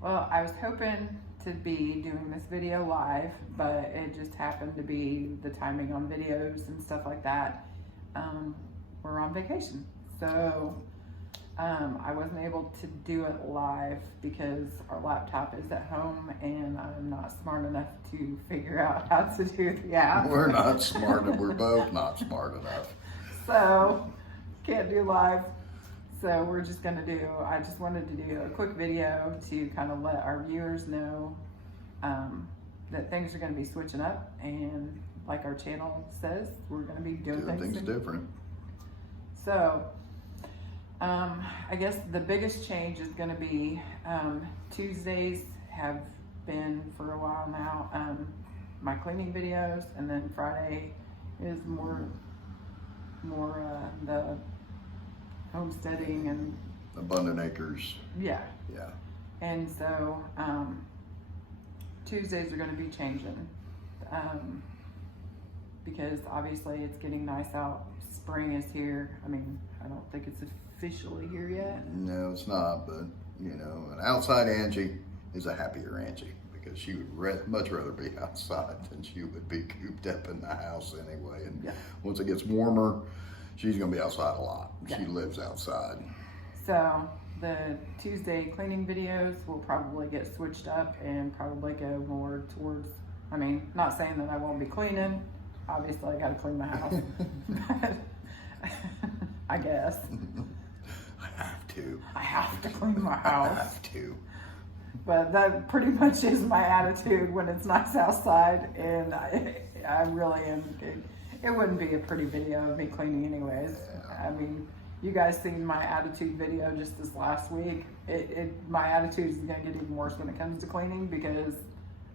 Well, I was hoping to be doing this video live, but it just happened to be the timing on videos and stuff like that. We're on vacation, so I wasn't able to do it live because our laptop is at home and I'm not smart enough to figure out how to do the app. We're not smart, we're both not smart enough. So, can't do live. So we're just gonna I just wanted to do a quick video to kind of let our viewers know that things are gonna be switching up, and like our channel says, we're gonna be doing things different. So, I guess the biggest change is gonna be Tuesdays have been for a while now my cleaning videos, and then Friday is more the homesteading and Abundant Acres. Yeah. Yeah. And so Tuesdays are going to be changing because obviously it's getting nice out. Spring is here. I mean, I don't think it's officially here yet. No, it's not, but you know, an outside Angie is a happier Angie because she would much rather be outside than she would be cooped up in the house anyway. And yeah. Once it gets warmer, she's going to be outside a lot. Yeah. She lives outside. So the Tuesday cleaning videos will probably get switched up and probably go more towards, I mean, not saying that I won't be cleaning. Obviously, I got to clean my house. I guess. I have to clean my house. I have to. But that pretty much is my attitude when it's nice outside, and I really am. It wouldn't be a pretty video of me cleaning anyways. Yeah. I mean, you guys seen my attitude video just this last week. My attitude is gonna get even worse when it comes to cleaning because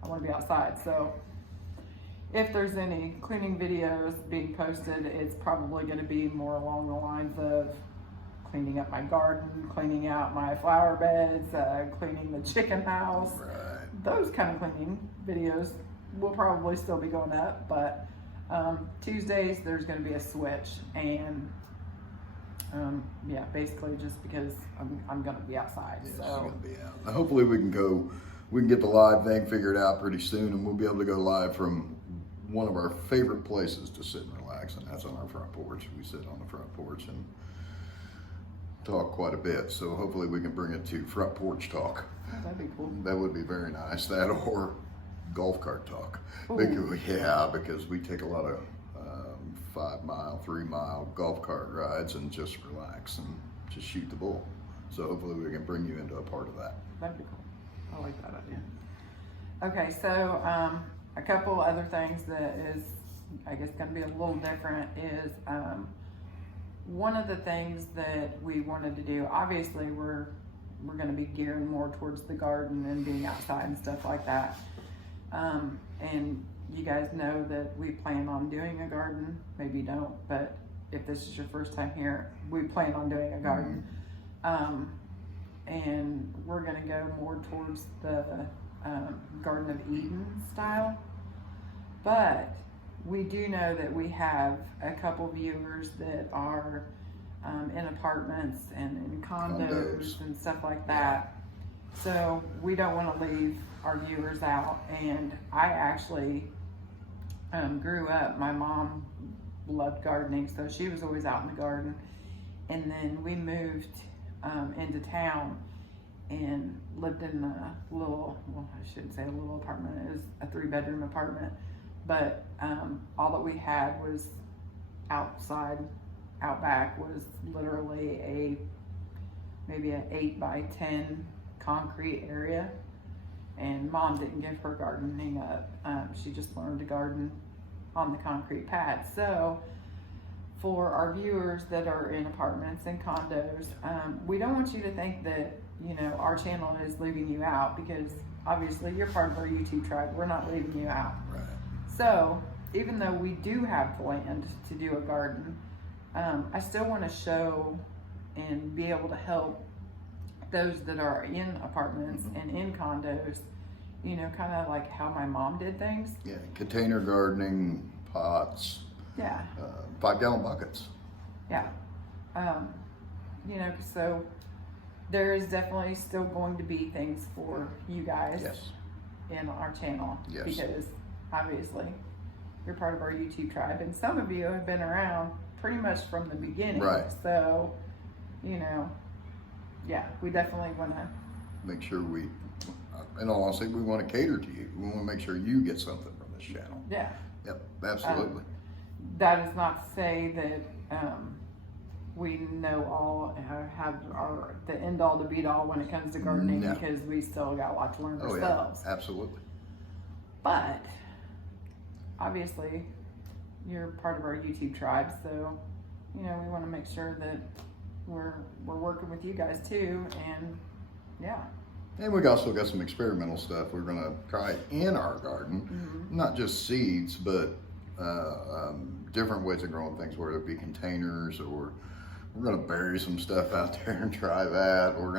I want to be outside. So if there's any cleaning videos being posted, it's probably gonna be more along the lines of cleaning up my garden, cleaning out my flower beds, cleaning the chicken house. Right. Those kind of cleaning videos will probably still be going up, but Tuesdays there's going to be a switch, and yeah, basically just because I'm going to be outside. Yes, so you're going to be out. Now, hopefully we can get the live thing figured out pretty soon, and we'll be able to go live from one of our favorite places to sit and relax, and that's on our front porch. We sit on the front porch and talk quite a bit, so hopefully we can bring it to front porch talk. Oh, that'd be cool. That would be very nice. That or golf cart talk. Because we take a lot of 5-mile, 3-mile golf cart rides and just relax and just shoot the bull. So hopefully we can bring you into a part of that. That'd be cool. I like that idea. Okay, so a couple other things that is, I guess, going to be a little different is one of the things that we wanted to do. Obviously, we're going to be gearing more towards the garden and being outside and stuff like that. And you guys know that we plan on doing a garden. Maybe you don't, but if this is your first time here, we plan on doing a garden. And we're going to go more towards the Garden of Eden style. But we do know that we have a couple viewers that are in apartments and in condos and stuff like that. So we don't want to leave our viewers out. And I actually grew up, my mom loved gardening, so she was always out in the garden. And then we moved into town and lived in a little, well, I shouldn't say a little apartment, it was a 3-bedroom apartment. But all that we had was outside, out back was literally maybe an 8x10 concrete area. And Mom didn't give her gardening up. She just learned to garden on the concrete pad. So for our viewers that are in apartments and condos, we don't want you to think that, you know, our channel is leaving you out, because obviously you're part of our YouTube tribe. We're not leaving you out. Right. So even though we do have the land to do a garden, I still want to show and be able to help those that are in apartments and in condos, you know, kind of like how my mom did things. Yeah, container gardening, pots. Yeah. 5-gallon buckets. Yeah. You know, so there is definitely still going to be things for you guys Yes. in our channel. Yes. Because obviously you're part of our YouTube tribe, and some of you have been around pretty much from the beginning. Right. So, you know, yeah, we definitely want to. Make sure in all honesty, we want to cater to you. We want to make sure you get something from this channel. Yeah. Yep, absolutely. That is not to say that we know all, have the end all to beat all when it comes to gardening, No. because we still got a lot to learn Oh ourselves. yeah, absolutely. But obviously, you're part of our YouTube tribe, so you know we want to make sure that we're working with you guys too, and yeah. And we also got some experimental stuff we're gonna try in our garden, not just seeds, but different ways of growing things, whether it be containers, or we're gonna bury some stuff out there and try that. We're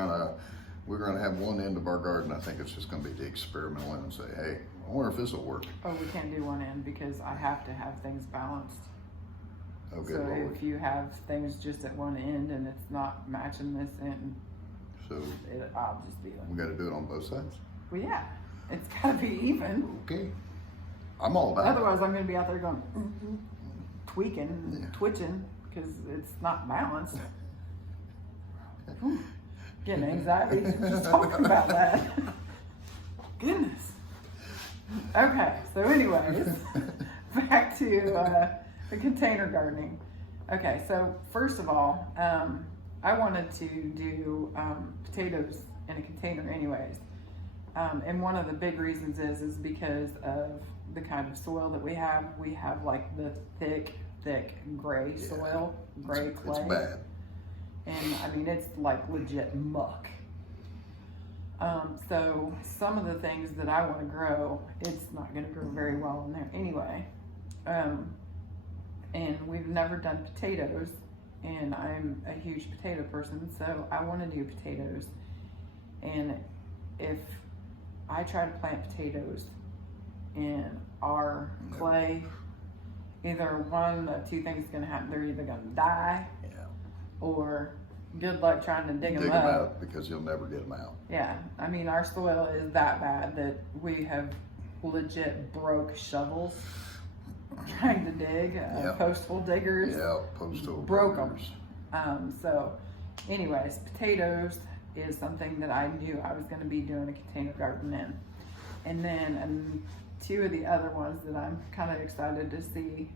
gonna have one end of our garden. I think it's just gonna be the experimental end and say, hey, I wonder if this will work. Oh, we can't do one end because I have to have things balanced. Oh, good So Lord. if you have things just at one end and it's not matching this end, So I'll just be like, we got to do it on both sides. well, yeah, it's gotta be even. Okay. I'm all about Otherwise, I'm gonna be out there going, tweaking, Yeah. twitching, because it's not balanced. Ooh, getting anxiety just talking about that. Goodness. Okay, so anyways, back to the container gardening. Okay, so first of all, I wanted to do potatoes in a container anyways. And one of the big reasons is because of the kind of soil that we have. We have like the thick gray Yeah. soil, gray clay. It's bad. And I mean, it's like legit muck. So some of the things that I want to grow, it's not going to grow very well in there anyway. And we've never done potatoes, and I'm a huge potato person, so I want to do potatoes. And if I try to plant potatoes in our clay, either one of two things is going to happen. They're either going to die, Yeah. or good luck trying to dig them Dig them up. out because you'll never get them out. Yeah, I mean, our soil is that bad that we have legit broke shovels trying to dig, Yeah. postal diggers. Yeah, postal Broke 'em. diggers. So anyways, potatoes is something that I knew I was going to be doing a container garden in. And then two of the other ones that I'm kind of excited to see,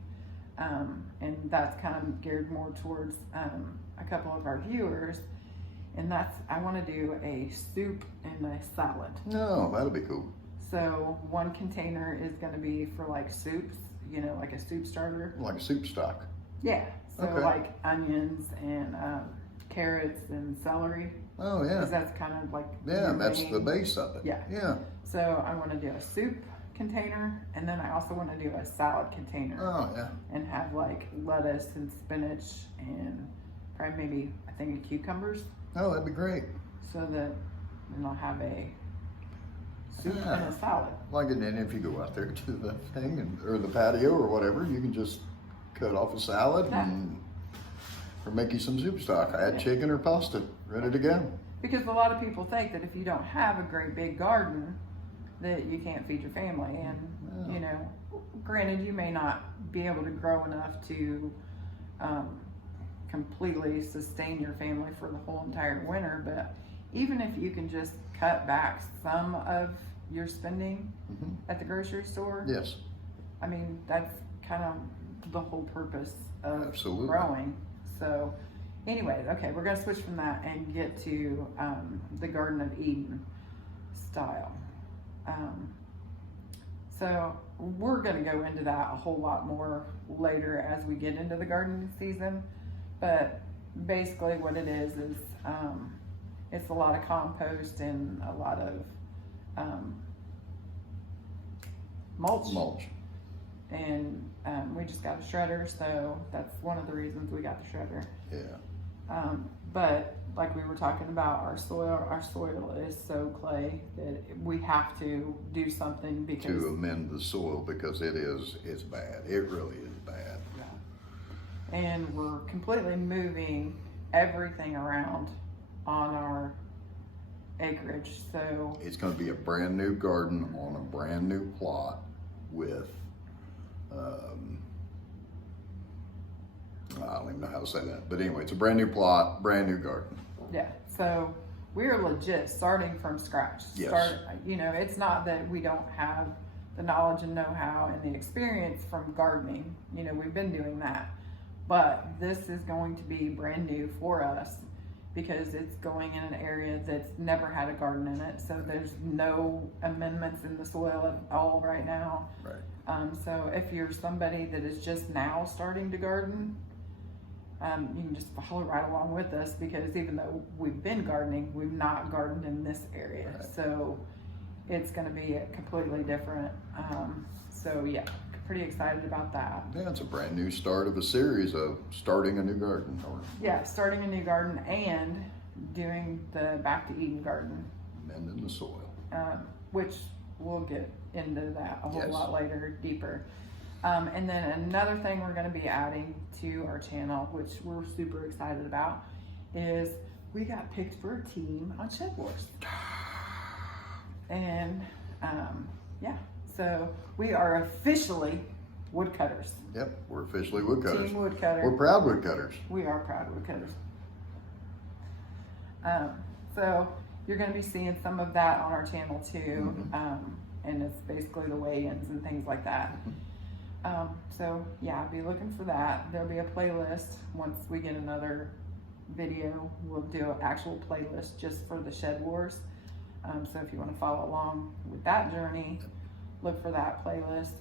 and that's kind of geared more towards a couple of our viewers, and that's, I want to do a soup and a salad. No, that'll be cool. So one container is going to be for like soups, you know, like a soup starter. Like a soup stock. Yeah, so Okay. like onions and carrots and celery. Oh yeah. Because that's kind of like Yeah, your that's main- the base of it. Yeah. Yeah. So I want to do a soup container, and then I also want to do a salad container Oh yeah. and have like lettuce and spinach and probably maybe a thing of cucumbers, Oh, that'd be great. so that then I'll have a soup and Yeah. a salad. Like, and then if you go out there to the thing or the patio or whatever, you can just cut off a salad Yeah. or make you some soup stock. Add Yeah. chicken or pasta, ready to go. Because a lot of people think that if you don't have a great big garden, that you can't feed your family. And, Yeah. you know, granted, you may not be able to grow enough to completely sustain your family for the whole entire winter, but even if you can just cut back some of your spending Mhm. at the grocery store, Yes. I mean, that's kind of the whole purpose of Absolutely. growing. So anyways, okay, we're gonna switch from that and get to the Garden of Eden style. So we're gonna go into that a whole lot more later as we get into the gardening season. But basically what it is it's a lot of compost and a lot of mulch. And we just got a shredder, so that's one of the reasons we got the shredder. Yeah. But like we were talking about, our soil is so clay that we have to do something because To amend the soil because it's bad. It really is bad. and we're completely moving everything around on our acreage. So It's going to be a brand new garden on a brand new plot with, I don't even know how to say that. But anyway, it's a brand new plot, brand new garden. yeah, so we're legit starting from scratch. Yes. It's not that we don't have the knowledge and know-how and the experience from gardening. We've been doing that. But this is going to be brand new for us because it's going in an area that's never had a garden in it. So there's no amendments in the soil at all right now. Right. So if you're somebody that is just now starting to garden, you can just follow right along with us, because even though we've been gardening, we've not gardened in this area. Right. So it's going to be completely different. So yeah, pretty excited about that. Yeah, it's a brand new start of a series of starting a new garden. Yeah, starting a new garden and doing the Back to Eden garden, Mending the soil. which we'll get into that a whole Yes. lot later, deeper. And then another thing we're going to be adding to our channel, which we're super excited about, is we got picked for a team on Shedwars. And yeah, so we are officially woodcutters. Yep, we're officially woodcutters. Team woodcutter. We're proud woodcutters. We are proud woodcutters. So you're going to be seeing some of that on our channel too. And it's basically the weigh-ins and things like that. So yeah, be looking for that. There'll be a playlist once we get another video. We'll do an actual playlist just for the Shedwars. So if you want to follow along with that journey, look for that playlist.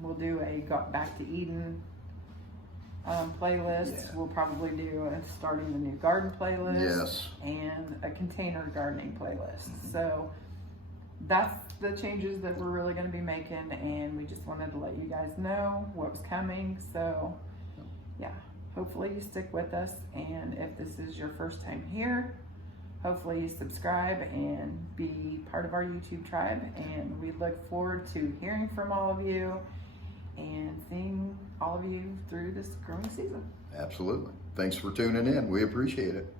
We'll do a Back to Eden playlist. Yeah. We'll probably do a starting the new garden playlist. Yes. And a container gardening playlist. So that's the changes that we're really going to be making, and we just wanted to let you guys know what was coming. So yeah, hopefully you stick with us, and if this is your first time here, hopefully you subscribe and be part of our YouTube tribe, and we look forward to hearing from all of you and seeing all of you through this growing season. Absolutely. Thanks for tuning in. We appreciate it.